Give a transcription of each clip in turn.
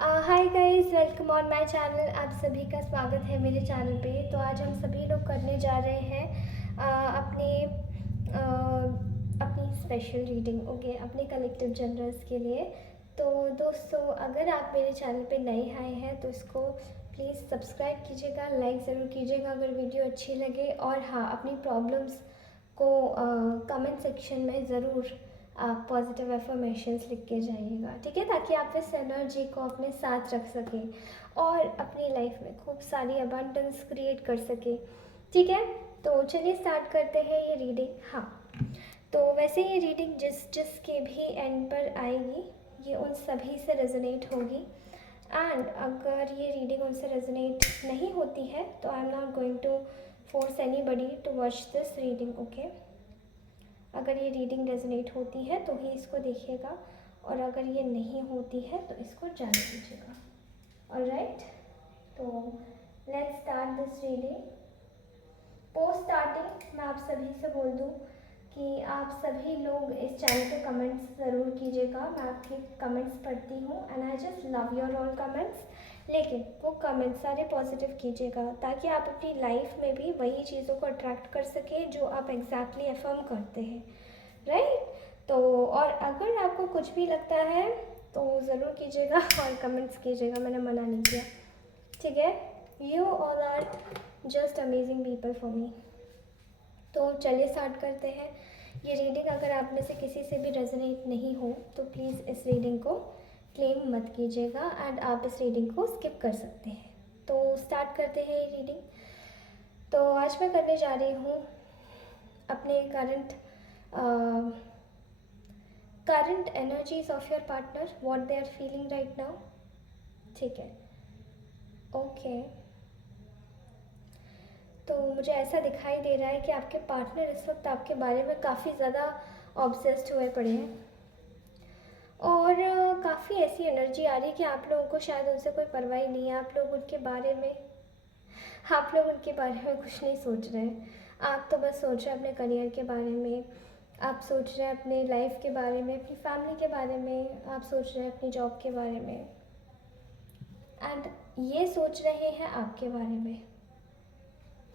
Hi guys, welcome on my channel. आप सभी का स्वागत है मेरे चैनल पे। तो आज हम सभी लोग करने जा रहे हैं अपनी स्पेशल रीडिंग, ओके, अपने कलेक्टिव जनरल्स के लिए। तो दोस्तों, अगर आप मेरे चैनल पे नए आए हैं तो इसको प्लीज़ सब्सक्राइब कीजिएगा, लाइक ज़रूर कीजिएगा अगर वीडियो अच्छी लगे। और हाँ, अपनी प्रॉब्लम्स को कमेंट सेक्शन में ज़रूर आप पॉजिटिव एफर्मेशंस लिख के जाइएगा, ठीक है, ताकि आप इस एनर्जी को अपने साथ रख सकें और अपनी लाइफ में खूब सारी अबंडेंस क्रिएट कर सकें, ठीक है। तो चलिए स्टार्ट करते हैं ये रीडिंग। हाँ, तो वैसे ये रीडिंग जिसके भी एंड पर आएगी ये उन सभी से रेजोनेट होगी। एंड अगर ये रीडिंग उनसे रेजोनेट नहीं होती है तो I am not going to force anybody to watch this reading, okay. अगर ये रीडिंग रेजोनेट होती है तो ही इसको देखिएगा, और अगर ये नहीं होती है तो इसको जाने दीजिएगा। ऑलराइट, तो let's start this reading. Post starting मैं आप सभी से बोल दूं कि आप सभी लोग इस चैनल पे कमेंट्स ज़रूर कीजिएगा। मैं आपके कमेंट्स पढ़ती हूँ and I just love your all comments. लेकिन वो कमेंट्स सारे पॉजिटिव कीजिएगा ताकि आप अपनी लाइफ में भी वही चीज़ों को अट्रैक्ट कर सकें जो आप एग्जैक्टली अफर्म करते हैं, राइट। तो और अगर आपको कुछ भी लगता है तो ज़रूर कीजिएगा और कमेंट्स कीजिएगा, मैंने मना नहीं किया, ठीक है। You all are just amazing people for me. तो चलिए स्टार्ट करते हैं ये रीडिंग। अगर आप में से किसी से भी रेजोनेट नहीं हो तो प्लीज़ इस रीडिंग को क्लेम मत कीजिएगा एंड आप इस रीडिंग को स्किप कर सकते हैं। तो स्टार्ट करते हैं ये रीडिंग। तो आज मैं करने जा रही हूँ अपने current energies of your partner, what they are feeling right now, ठीक है, ओके। तो मुझे ऐसा दिखाई दे रहा है कि आपके पार्टनर इस वक्त आपके बारे में काफ़ी ज़्यादा ऑब्सेस्ड हुए पड़े हैं, और काफ़ी ऐसी एनर्जी आ रही है कि आप लोगों को शायद उनसे कोई परवाह ही नहीं है। आप लोग उनके बारे में कुछ नहीं सोच रहे हैं। आप तो बस सोच रहे हैं अपने करियर के बारे में, आप सोच रहे हैं अपने लाइफ के बारे में, अपनी फैमिली के बारे में, आप सोच रहे हैं अपनी जॉब के बारे में, एंड ये सोच रहे हैं आपके बारे में।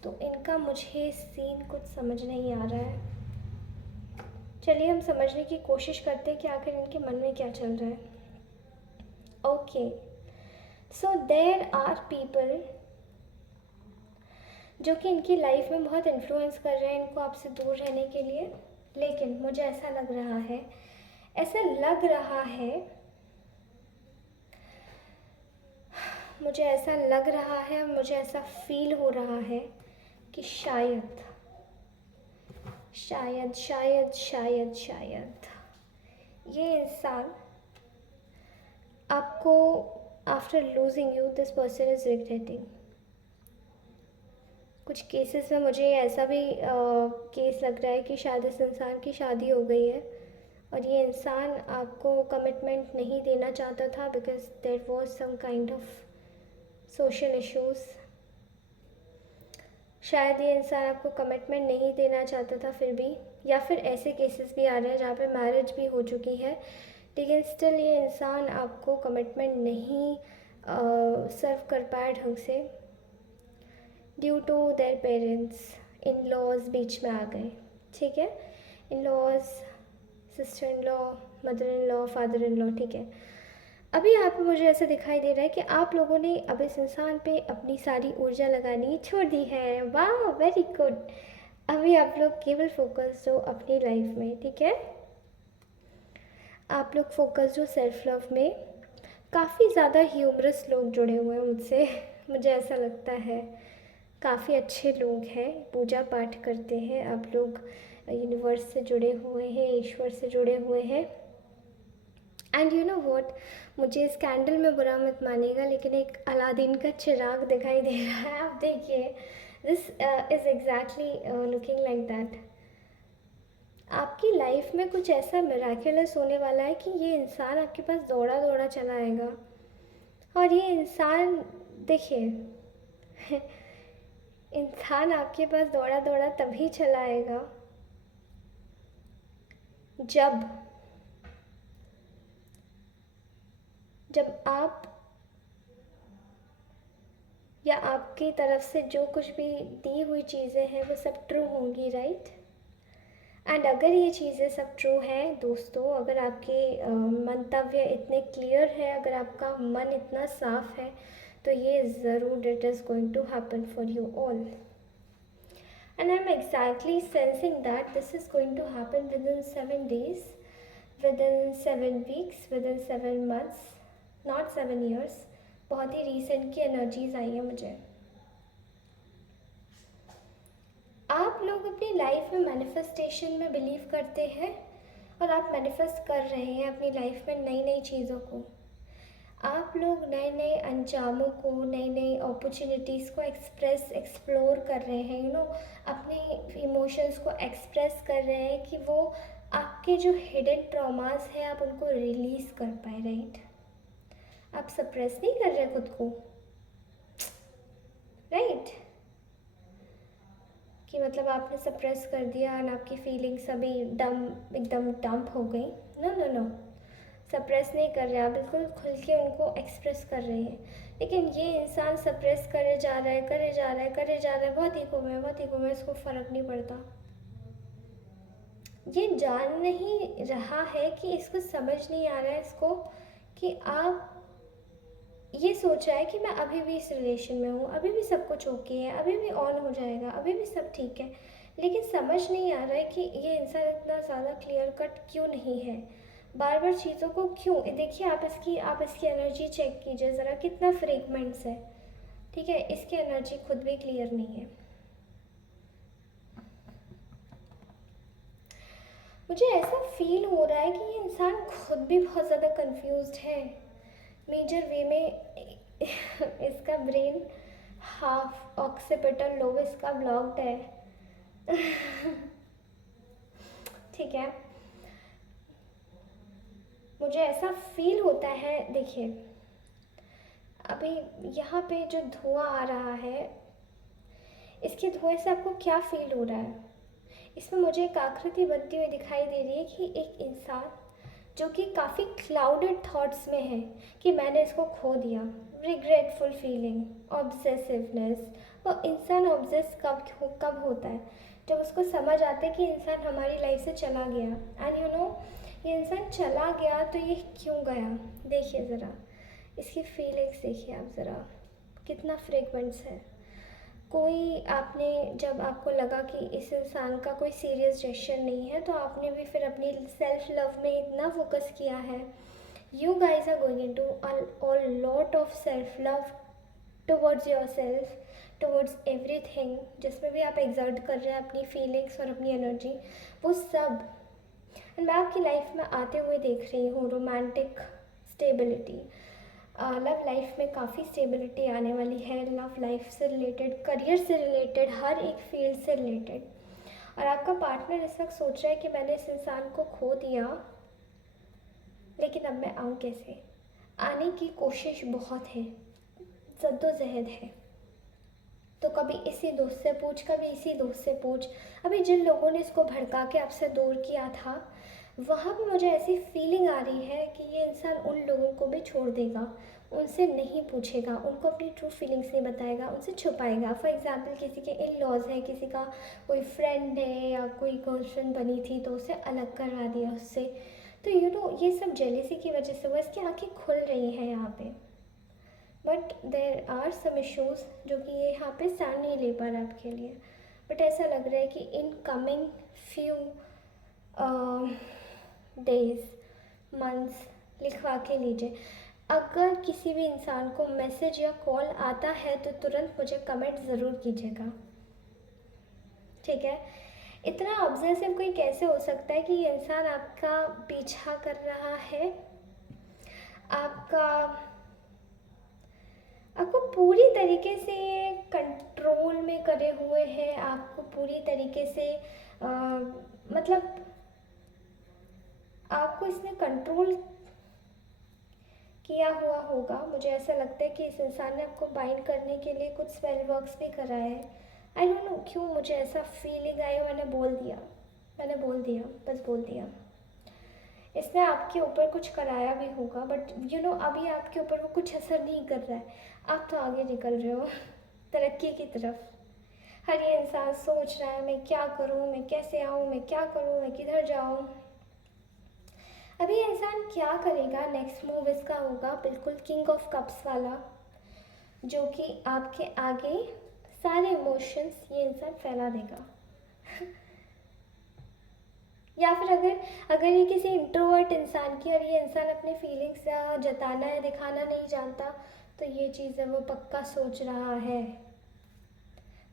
तो इनका मुझे सीन कुछ समझ नहीं आ रहा है। चलिए हम समझने की कोशिश करते हैं कि आखिर इनके मन में क्या चल रहा है। Okay, so there are people जो कि इनकी लाइफ में बहुत इन्फ्लुएंस कर रहे हैं इनको आपसे दूर रहने के लिए। लेकिन मुझे ऐसा लग रहा है, मुझे ऐसा फील हो रहा है कि शायद शायद शायद शायद शायद ये इंसान आपको, after losing you this person is regretting. कुछ केसेस में मुझे ऐसा भी केस लग रहा है कि शायद इस इंसान की शादी हो गई है और ये इंसान आपको कमिटमेंट नहीं देना चाहता था because there was some kind of social issues. शायद ये इंसान आपको कमिटमेंट नहीं देना चाहता था फिर भी, या फिर ऐसे केसेस भी आ रहे हैं जहाँ पे मैरिज भी हो चुकी है लेकिन स्टिल ये इंसान आपको कमिटमेंट नहीं सर्व कर पाया ढंग से due to their parents. In laws बीच में आ गए, ठीक है, in laws, sister in law, mother in law, father in law, ठीक है। अभी यहाँ पे मुझे ऐसा दिखाई दे रहा है कि आप लोगों ने अब इस इंसान पे अपनी सारी ऊर्जा लगानी छोड़ दी है। वाह, वेरी गुड। अभी आप लोग केवल फोकस हो अपनी लाइफ में, ठीक है, आप लोग फोकस हो सेल्फ लव में। काफ़ी ज़्यादा ह्यूमरस लोग जुड़े हुए हैं मुझसे मुझे ऐसा लगता है काफ़ी अच्छे लोग हैं, पूजा पाठ करते हैं आप लोग, यूनिवर्स से जुड़े हुए हैं, ईश्वर से जुड़े हुए हैं। एंड यू नो वॉट, मुझे इस कैंडल में बुरा मत मानिएगा लेकिन एक अलादीन का चिराग दिखाई दे रहा है, आप देखिए, this is exactly looking like that. आपकी लाइफ में कुछ ऐसा मिराक्युलस होने वाला है कि ये इंसान आपके पास दौड़ा दौड़ा चला आएगा। और ये इंसान, देखिए इंसान आपके पास दौड़ा दौड़ा तभी चला आएगा जब आप या आपकी तरफ से जो कुछ भी दी हुई चीज़ें हैं वो सब ट्रू होंगी, राइट। एंड अगर ये चीज़ें सब ट्रू हैं दोस्तों, अगर आपके मंतव्य इतने क्लियर है, अगर आपका मन इतना साफ है, तो ये ज़रूर it is going to happen for you all. And I'm exactly sensing that this is going to happen within 7 days, within 7 weeks, within 7 months, not 7 years. बहुत ही रिसेंट की एनर्जीज आई है मुझे। आप लोग अपनी लाइफ में मैनिफेस्टेशन में बिलीव करते हैं और आप मैनिफेस्ट कर रहे हैं अपनी लाइफ में नई नई चीज़ों को। आप लोग नए नए अंजामों को, नई नई अपॉर्चुनिटीज़ को एक्सप्लोर कर रहे हैं, अपने इमोशंस को एक्सप्रेस कर रहे हैं कि वो आपके जो हिडन ट्रॉमास है आप उनको रिलीज़ कर पाए, राइट। आप सप्रेस नहीं कर रहे खुद को, राइट, कि मतलब आपने सप्रेस कर दिया और आपकी फीलिंग्स अभी एकदम डंप हो गई। नो नो नो, सप्रेस नहीं कर रहे, आप बिल्कुल खुल के उनको एक्सप्रेस कर रहे हैं। लेकिन ये इंसान सप्रेस करे जा रहा है, करे जा रहा है, करे जा रहा है, बहुत ईगो में, बहुत ईगो में, इसको फ़र्क नहीं पड़ता। ये जान नहीं रहा है कि इसको समझ नहीं आ रहा है इसको कि आप ये सोच रहा है कि मैं अभी भी इस रिलेशन में हूँ, अभी भी सब कुछ ओके है, अभी भी ऑन हो जाएगा, अभी भी सब ठीक है। लेकिन समझ नहीं आ रहा है कि ये इंसान इतना ज़्यादा क्लियर कट क्यों नहीं है, बार बार चीज़ों को क्यों। देखिए आप इसकी एनर्जी चेक कीजिए ज़रा, कितना फ्रेगमेंट्स है, ठीक है। इसकी एनर्जी खुद भी क्लियर नहीं है। मुझे ऐसा फील हो रहा है कि ये इंसान खुद भी बहुत ज़्यादा कंफ्यूज्ड है मेजर वे में। इसका ब्रेन हाफ ऑक्सीपिटल लोब इसका ब्लॉक्ड है। ठीक है, मुझे ऐसा फील होता है। देखिए अभी यहाँ पे जो धुआं आ रहा है, इसके धुएं से आपको क्या फील हो रहा है? इसमें मुझे एक आकृति बनती हुई दिखाई दे रही है कि एक इंसान जो कि काफ़ी क्लाउडेड थॉट्स में है कि मैंने इसको खो दिया, रिग्रेटफुल फीलिंग, ऑब्सेसिवनेस। और इंसान ऑब्सेस कब होता है? जब उसको समझ आता है कि इंसान हमारी लाइफ से चला गया। एंड ये इंसान चला गया तो ये क्यों गया? देखिए ज़रा इसकी फीलिंग्स देखिए आप ज़रा, कितना फ्रेगमेंट्स है। कोई आपने, जब आपको लगा कि इस इंसान का कोई सीरियस डिसीजन नहीं है, तो आपने भी फिर अपनी सेल्फ लव में इतना फोकस किया है। You guys are going into a lot of self love towards your self, towards everything, जिसमें भी आप एग्जर्ट कर रहे हैं अपनी फीलिंग्स और अपनी एनर्जी, वो सब। एंड मैं आपकी लाइफ में आते हुए देख रही हूँ रोमांटिक स्टेबिलिटी। लव लाइफ में काफ़ी स्टेबिलिटी आने वाली है, लव लाइफ से रिलेटेड, करियर से रिलेटेड, हर एक फील्ड से रिलेटेड। और आपका पार्टनर इस वक्त सोच रहा है कि मैंने इस इंसान को खो दिया, लेकिन अब मैं आऊँ कैसे? आने की कोशिश बहुत है, जद्दोजहद है। तो कभी इसी दोस्त से पूछ, कभी इसी दोस्त से पूछ। अभी जिन लोगों ने इसको भड़का के आपसे दूर किया था, वहाँ भी मुझे ऐसी फीलिंग आ रही है कि ये इंसान उन लोगों को भी छोड़ देगा, उनसे नहीं पूछेगा, उनको अपनी ट्रू फीलिंग्स नहीं बताएगा, उनसे छुपाएगा। फॉर एग्जांपल किसी के इन लॉज है, किसी का कोई फ्रेंड है या कोई गर्लफ्रेंड बनी थी तो उसे अलग करवा दिया उससे। तो ये सब जेलेसी की वजह से हुआ। इसकी आँखें खुल रही हैं यहाँ पे, but there are some issues जो कि ये यहाँ पे स्टैंड नहीं ले पा रहा आपके लिए। बट ऐसा लग रहा है कि in coming few days, months, लिखवा के लीजिए। अगर किसी भी इंसान को मैसेज या कॉल आता है तो तुरंत मुझे कमेंट ज़रूर कीजिएगा, ठीक है। इतना ऑब्सेसिव कोई कैसे हो सकता है कि ये इंसान आपका पीछा कर रहा है, आपको पूरी तरीके से कंट्रोल में करे हुए हैं, आपको पूरी तरीके से मतलब आपको इसने कंट्रोल किया हुआ होगा। मुझे ऐसा लगता है कि इस इंसान ने आपको बाइंड करने के लिए कुछ स्पेल वर्क्स भी कराए हैं। आई डोंट नो क्यों मुझे ऐसा फीलिंग आई, मैंने बोल दिया, बस बोल दिया। इसने आपके ऊपर कुछ कराया भी होगा, बट अभी आपके ऊपर वो कुछ असर नहीं कर रहा है। आप तो आगे निकल रहे हो। तरक्की की तरफ। हर ये इंसान सोच रहा है मैं क्या करूँ, मैं कैसे आऊँ, मैं क्या करूँ, मैं किधर जाऊँ। अभी इंसान क्या करेगा, नेक्स्ट मूव इसका होगा बिल्कुल किंग ऑफ कप्स वाला, जो कि आपके आगे सारे इमोशंस ये इंसान फैला देगा। या फिर अगर ये किसी इंट्रोवर्ट इंसान की और ये इंसान अपने फीलिंग्स जताना है, दिखाना नहीं जानता, तो ये चीज़ें वो पक्का सोच रहा है।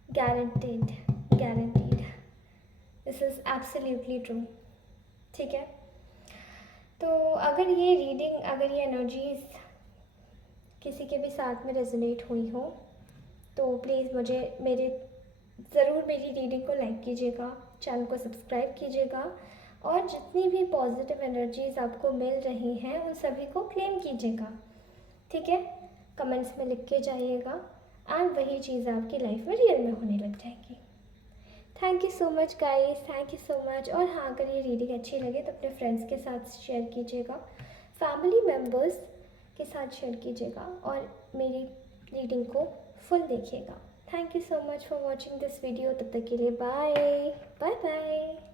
Guaranteed, guaranteed, this is absolutely true. ठीक है, तो अगर ये रीडिंग, अगर ये एनर्जीज किसी के भी साथ में रेजोनेट हुई हो तो प्लीज़ मुझे ज़रूर मेरी रीडिंग को लाइक कीजिएगा, चैनल को सब्सक्राइब कीजिएगा, और जितनी भी पॉजिटिव एनर्जीज आपको मिल रही हैं उन सभी को क्लेम कीजिएगा। ठीक है, कमेंट्स में लिख के जाइएगा, एंड वही चीज़ें आपकी लाइफ में रियल में होने लग जाएंगी। Thank you so much guys, thank you so much. और हाँ, अगर ये रीडिंग अच्छी लगे तो अपने फ्रेंड्स के साथ शेयर कीजिएगा, फैमिली मेम्बर्स के साथ शेयर कीजिएगा, और मेरी रीडिंग को फुल देखिएगा। Thank you so much for watching this video. तब तक के लिए बाय बाय बाय।